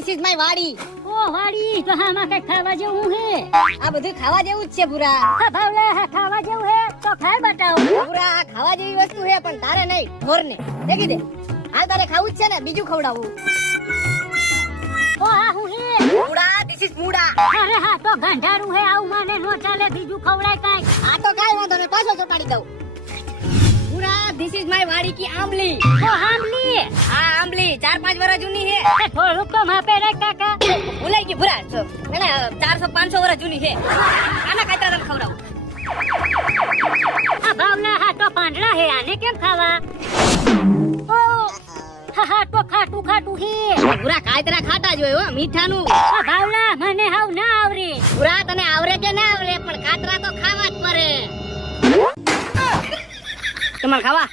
This is my વાડી. ઓ વાડી તો આમાં કઈ ખાવા જેવું હે? આ બધું ખાવા જેવું જ છે ભૂરા. હા ભાવલે હા ખાવા જેવું હે તો ખાઈ બતાવો. ભૂરા આ ખાવા જેવી વસ્તુ છે પણ તારે નહીં, ઢોરને. દેખી દે. હાલ તારે ખાવું જ છે ને, બીજું ખવડાવું. ઓ આ હું હે? મૂળા, ધીસ ઇઝ મૂળા. અરે હા તો ગંધારું હે, આવું મને નો ચાલે, બીજું ખવડાય કાઈ. આ તો કાઈ વાંધો નહીં, પાછો ચોટાડી દઉં. ભૂરા, ધીસ ઇઝ માય વાડી કી આંબલી. ઓ આંબલી. આ આંબલી 4-5 વર્ષ જૂની છે. થોડુંક તો માપે રાખ કાકા. ભૂલાઈ ગઈ ભૂરા. 400-500 વર્ષ જૂની છે. આના કાતરા તને ખવડાવું. આ ભાવલા હા તો પાંદડા હે, આને કેમ ખાવા? ઓ હા હા તો ખાટું ખાટું હે. ભૂરા કાતરા ખાટા જ હોય હો, મીઠાનું. આ ભાવલા મને હાવ ના આવરે. ભૂરા તને આવરે કે ના આવરે પણ કાતરા તો ખાવા જ પડે. તમારે ખાવા?